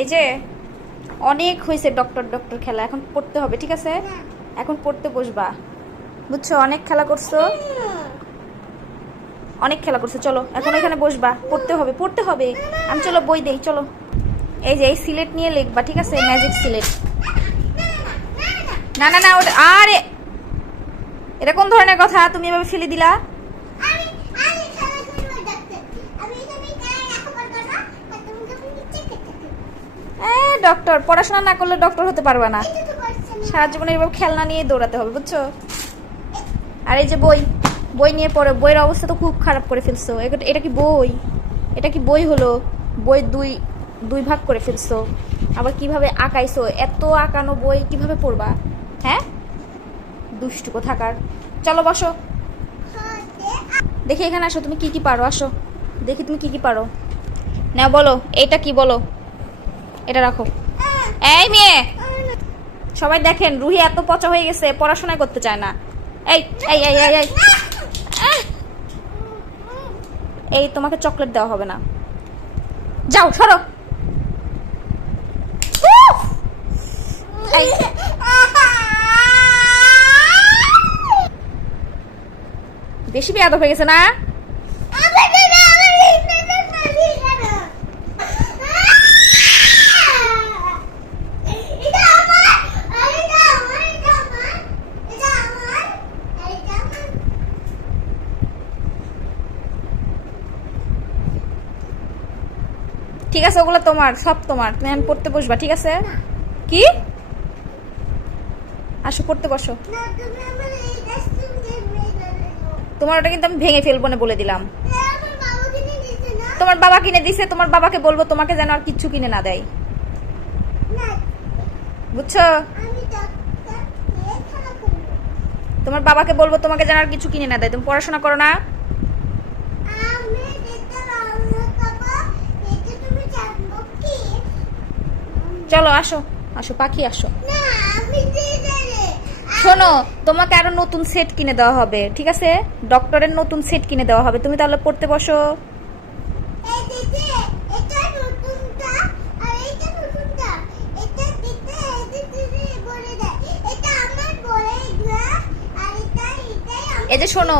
এই যে অনেক হয়েছে ডক্টর ডক্টর খেলা, এখন পড়তে হবে, ঠিক আছে? এখন পড়তে বসবা, বুঝছো? অনেক খেলা করছো, অনেক খেলা করছো। চলো এখন এখানে বসবা, পড়তে হবে, পড়তে হবে। আমি চলো বই দেই, চলো। এই যে এই সিলেট নিয়ে লিখবা, ঠিক আছে? ম্যাজিক সিলেট। না না না, ওটা আরে এটা কোন ধরনের কথা? তুমি এভাবে ফেলে দিলা। ডক্টর পড়াশোনা না করলে ডক্টর হতে পারবে না, সারা জীবনে এভাবে খেলনা নিয়ে দৌড়াতে হবে, বুঝছো? আর এই যে বই, বই নিয়ে পড়ো। বইয়ের অবস্থা তো খুব খারাপ করে ফেলছো। এটা কি বই? এটা কি বই হলো? বই দুই দুই ভাগ করে ফেলছো। আবার কিভাবে আঁকাইছো? এত আঁকানো বই কিভাবে পড়বা? হ্যাঁ, দুষ্টু কোথাকার। চলো বসো, দেখি এখানে আসো, তুমি কি কি পারো, আসো দেখি তুমি কি কি পারো। না বলো, এটা কি বলো? এটা রাখো। এই মেয়ে, সবাই দেখেন রুহি এত পচা হয়ে গেছে, পড়াশোনা করতে চায় না। এই এই এই এই এই এই তোমাকে চকলেট দেওয়া হবে না, যাও সরো। এই বেশি বেয়াদব হয়ে গেছে না? ঠিক আছে, ওগুলো তোমার, সব তোমার। তুমি এখন পড়তে বসবা, ঠিক আছে? কি? আসো পড়তে বসো। তোমার ওটা কিন্তু আমি ভেঙে ফেলবো না বলে দিলাম। তোমার বাবা কিনে দিছে, তোমার বাবাকে বলবো তোমাকে যেন আর কিচ্ছু কিনে না দেয়, বুঝছো? তোমার বাবাকে বলবো তোমাকে যেন আর কিছু কিনে না দেয়। তুমি পড়াশোনা করো না? চলো আসো, আসো পাখি, আসো। শোনো, তোমাকে আরো নতুন সেট কিনে দেওয়া হবে, ঠিক আছে? ডক্টরের নতুন সেট কিনে দেওয়া হবে। তুমি তাহলে পড়তে বসো। এই যে শোনো,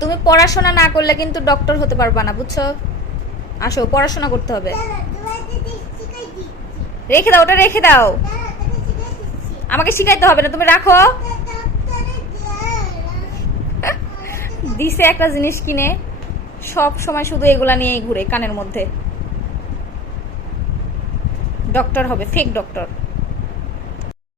তুমি পড়াশোনা না করলে কিন্তু ডক্টর হতে পারবা না, বুঝছো? আসো, পড়াশোনা করতে হবে। রেখে দাও, ওটা রেখে দাও। আমাকে শিখাইতে হবে না, তুমি রাখো। দিছে একটা জিনিস কিনে, সব সময় শুধু এগুলা নিয়েই ঘুরে কানের মধ্যে। ডক্টর হবে, ফেক ডক্টর।